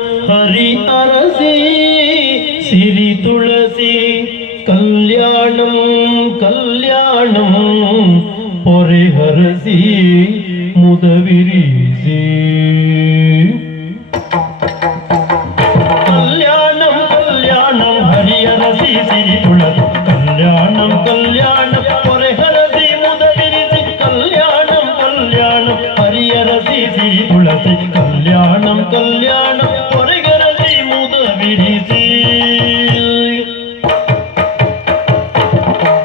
ಹರಿ ಅರಸಿ ಸಿರಿ ತುಳಸಿ ಕಲ್ಯಾಣಂ ಕಲ್ಯಾಣಂ ಪೊರೆ ಹರಸಿ ಮುದವಿರಿಸಿ ಕಲ್ಯಾಣಂ ಕಲ್ಯಾಣಂ ಹರಿ ಅರಸಿ ಸಿರಿ ತುಳಸಿ ಕಲ್ಯಾಣಂ ಕಲ್ಯಾಣಂ ಪೊರೆ ಹರಸಿ ಮುದವಿರಿಸಿ ಕಲ್ಯಾಣಂ ಕಲ್ಯಾಣಂ ಹರಿ ಅರಸಿ ಸಿರಿ ತುಳಸಿ ಕಲ್ಯಾಣಂ ಕಲ್ಯಾಣಂ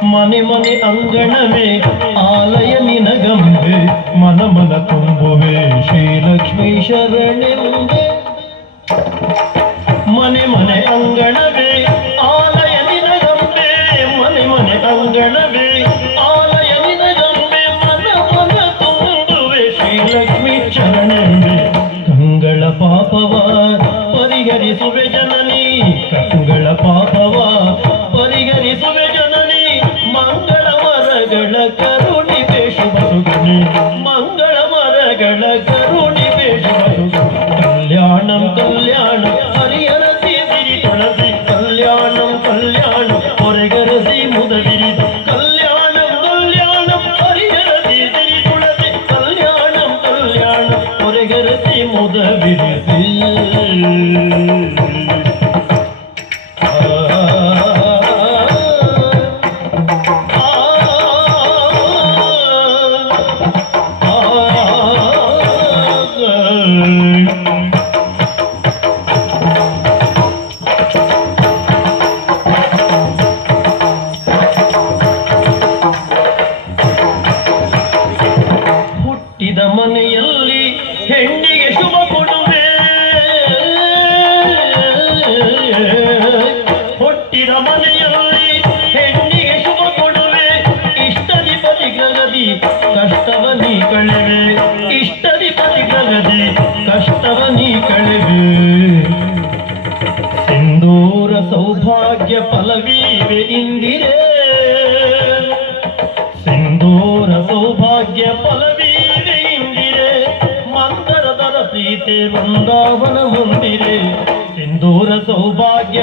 ಮನೆ ಮನೆ ಅಂಗಣವೇ ಆಲಯ ನಿನಗಂಬೆ ಮನ ಮನ ತುಂಬುವೆ ಶ್ರೀಲಕ್ಷ್ಮೀ ಶರಣೆಂಬೆ ಮನೆ ಮನೆ ಅಂಗಣವೇ ಆಲಯ ನಿನಗಂಬೆ ಮನೆ ಮನೆ ಅಂಗಣವೇ ಆಲಯ ನಿನಗಂಬೆ ಮನ ಮನ ತುಂಬುವೆ ಶ್ರೀಲಕ್ಷ್ಮೀ ಶರಣೆಂಬೆ ಕಂಗಳ ಪಾಪವ ಪರಿಹರಿಸುವೆ ಜನನಿ ಕಂಗಳ ಪಾಪವ ಪರಿಹರಿಸುವೆ ಜನನಿ ಮಂಗಳ ಮರಗಳ ಕರುಣಿ ಬೇಷುವ ಸುಗನಿ ಮಂಗಳ ಮರಗಳ ಕರುಣಿ ಬೇಷುವ ಸುಗನಿ ಕಲ್ಯಾಣಂ ಕಲ್ಯಾಣಂ ಹರಿಹರಸಿ ಸಿರಿ ತುಳಸಿ ಕಲ್ಯಾಣಂ ಕಲ್ಯಾಣಂ ಹೊರಗರಸಿ ಮುದವಿರಿಸಿ ಕಲ್ಯಾಣಂ ಕಲ್ಯಾಣಂ ಹರಿಹರಸಿ ಸಿರಿ ತುಳಸಿ ಕಲ್ಯಾಣಂ ಕಲ್ಯಾಣಂ ಹೊರಗರಸಿ ಮುದವಿರಿಸಿ ಹುಟ್ಟಿದ ಮನೆಯಲ್ಲಿ ಹೆಣ್ಣಿಗೆ ಶುಭ ಕೊಡುವೆ ಹುಟ್ಟಿದ ಮನೆಯಲ್ಲಿ ಹೆಣ್ಣಿಗೆ ಶುಭ ಕೊಡುವೆ ಇಷ್ಟದಿಪತಿ ಗಗದಿ ಕಷ್ಟವ ನೀ ಕಳೆವೆ ಇಷ್ಟದಿಪತಿ ಗಗದಿ ಕಷ್ಟವ ನೀ ಕಳೆವೆ ಸಿಂಧೂರ ಸೌಭಾಗ್ಯ ಫಲವೀವೆ ಇಂದಿರೆ ಸಿಂಧೂರ ಸೌಭಾಗ್ಯ ಫಲವೀವೆ ಇಂದಿರೆ ಮಂದರದರ ಸೀತೆ ವೃಂದಾವನ ಮುಂದಿರೆ ಸಿಂಧೂರ ಸೌಭಾಗ್ಯ